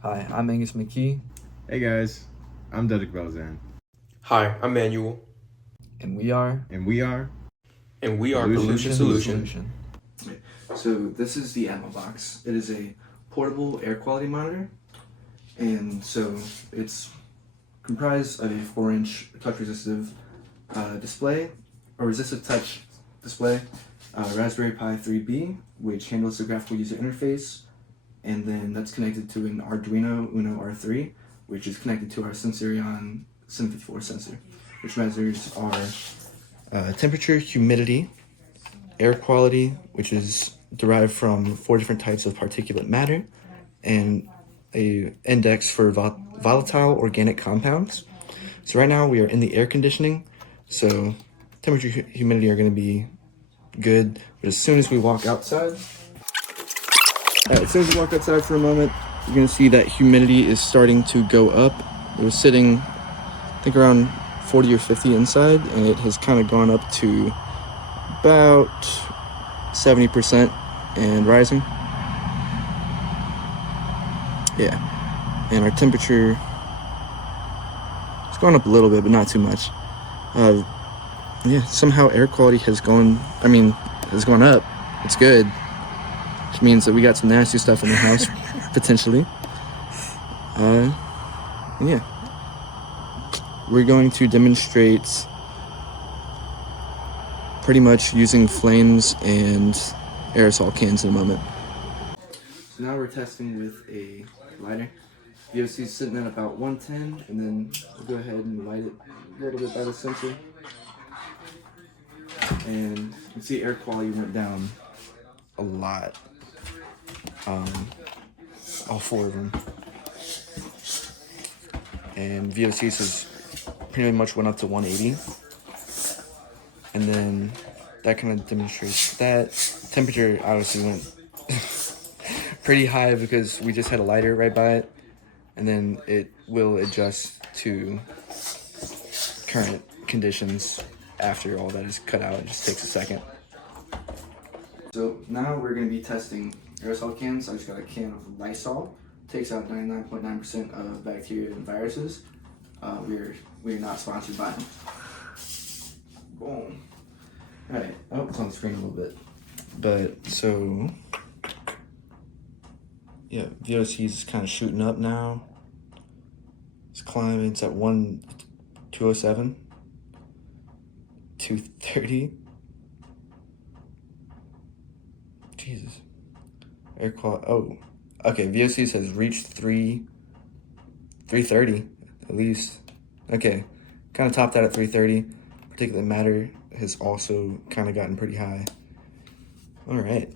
Hi, I'm Angus McKee. Hey guys, I'm Dedrick Belzan. Hi, I'm Manuel. And we are Pollution Solution. So this is the Atmo-Box. It is a portable air quality monitor, and so it's comprised of a 4-inch touch-resistive display, or resistive touch display, Raspberry Pi 3B, which handles the graphical user interface, and then that's connected to an Arduino Uno R3, which is connected to our Sensirion SEN54 sensor, which measures our temperature, humidity, air quality, which is derived from 4 different types of particulate matter, and a index for volatile organic compounds. So right now we are in the air conditioning, so temperature, humidity are going to be good, but as soon as we walk outside, for a moment, you're going to see that humidity is starting to go up. It was sitting, I think, around 40 or 50 inside, and it has kind of gone up to about 70% and rising. Yeah, and our temperature has gone up a little bit, but not too much. Yeah, somehow air quality has gone up. It's good, which means that we got some nasty stuff in the house, potentially. Yeah. We're going to demonstrate pretty much using flames and aerosol cans in a moment. So now we're testing with a lighter. VOC is sitting at about 110, and then we'll go ahead and light it a little bit by the sensor. And you can see air quality went down a lot. All 4 of them. And VOC says pretty much went up to 180. And then that kind of demonstrates that. Temperature obviously went pretty high because we just had a lighter right by it. And then it will adjust to current conditions after all that is cut out. It just takes a second. So now we're going to be testing aerosol cans. I just got a can of Lysol. Takes out 99.9% of bacteria and viruses. We're not sponsored by them. Boom. Alright, it's on the screen a little bit. But, so, yeah, VOC is kind of shooting up now. It's climbing, it's at 207, 230. Jesus. Air quality, okay, VOC says reached 330 at least. Okay, kind of topped out at 330. Particulate matter has also kind of gotten pretty high. All right.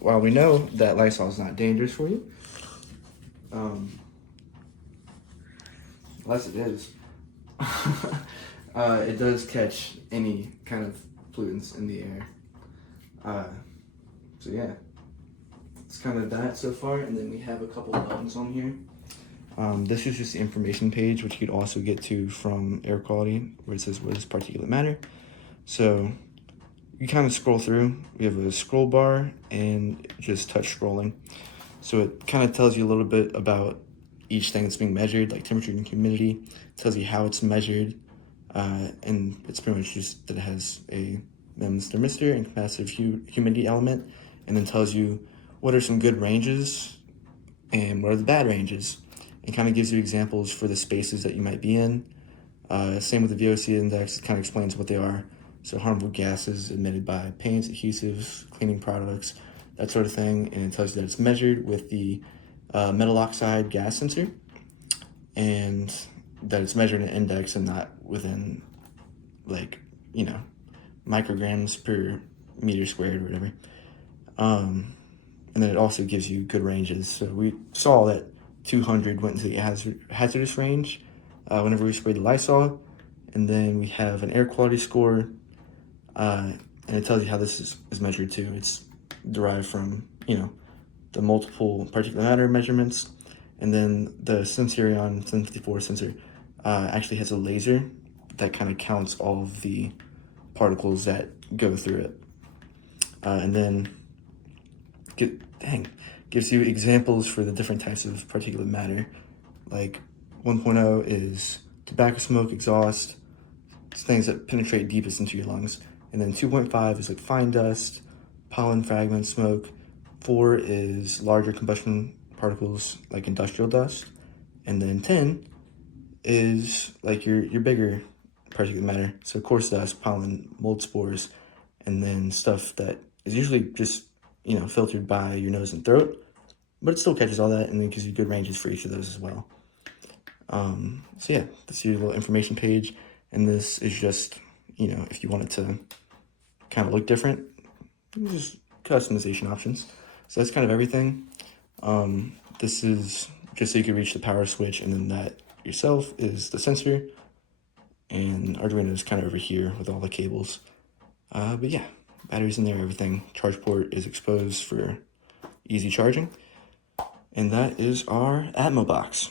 While we know that Lysol is not dangerous for you, unless it is, it does catch any kind of pollutants in the air. So yeah, it's kind of that so far, and then we have a couple buttons on here. This is just the information page, which you could also get to from air quality, where it says what is particulate matter. So you kind of scroll through. We have a scroll bar and just touch scrolling. So it kind of tells you a little bit about each thing that's being measured, like temperature and humidity. It tells you how it's measured, and it's pretty much just that it has a MEMS thermistor and capacitive humidity element, and then tells you what are some good ranges and what are the bad ranges. It kind of gives you examples for the spaces that you might be in. Same with the VOC index, it kind of explains what they are. So harmful gases emitted by paints, adhesives, cleaning products, that sort of thing. And it tells you that it's measured with the metal oxide gas sensor, and that it's measured in index and not within, like, micrograms per meter squared or whatever. And then it also gives you good ranges. So we saw that 200 went into the hazardous range whenever we sprayed the Lysol. And then we have an air quality score, and it tells you how this is measured too. It's derived from, the multiple particulate matter measurements. And then the Sensirion SEN54 sensor actually has a laser that kind of counts all of the particles that go through it. And then gives you examples for the different types of particulate matter. Like 1.0 is tobacco smoke, exhaust, things that penetrate deepest into your lungs. And then 2.5 is like fine dust, pollen fragments, smoke. 4 is larger combustion particles like industrial dust. And then 10 is like your bigger particulate matter. So coarse dust, pollen, mold spores, and then stuff that is usually just, filtered by your nose and throat, but it still catches all that and then gives you good ranges for each of those as well. So yeah, this is your little information page, and this is just, if you want it to kind of look different, just customization options. So that's kind of everything. This is just so you can reach the power switch, and then that yourself is the sensor, and Arduino is kind of over here with all the cables. But yeah, batteries in there, everything. Charge port is exposed for easy charging. And that is our Atmo-Box.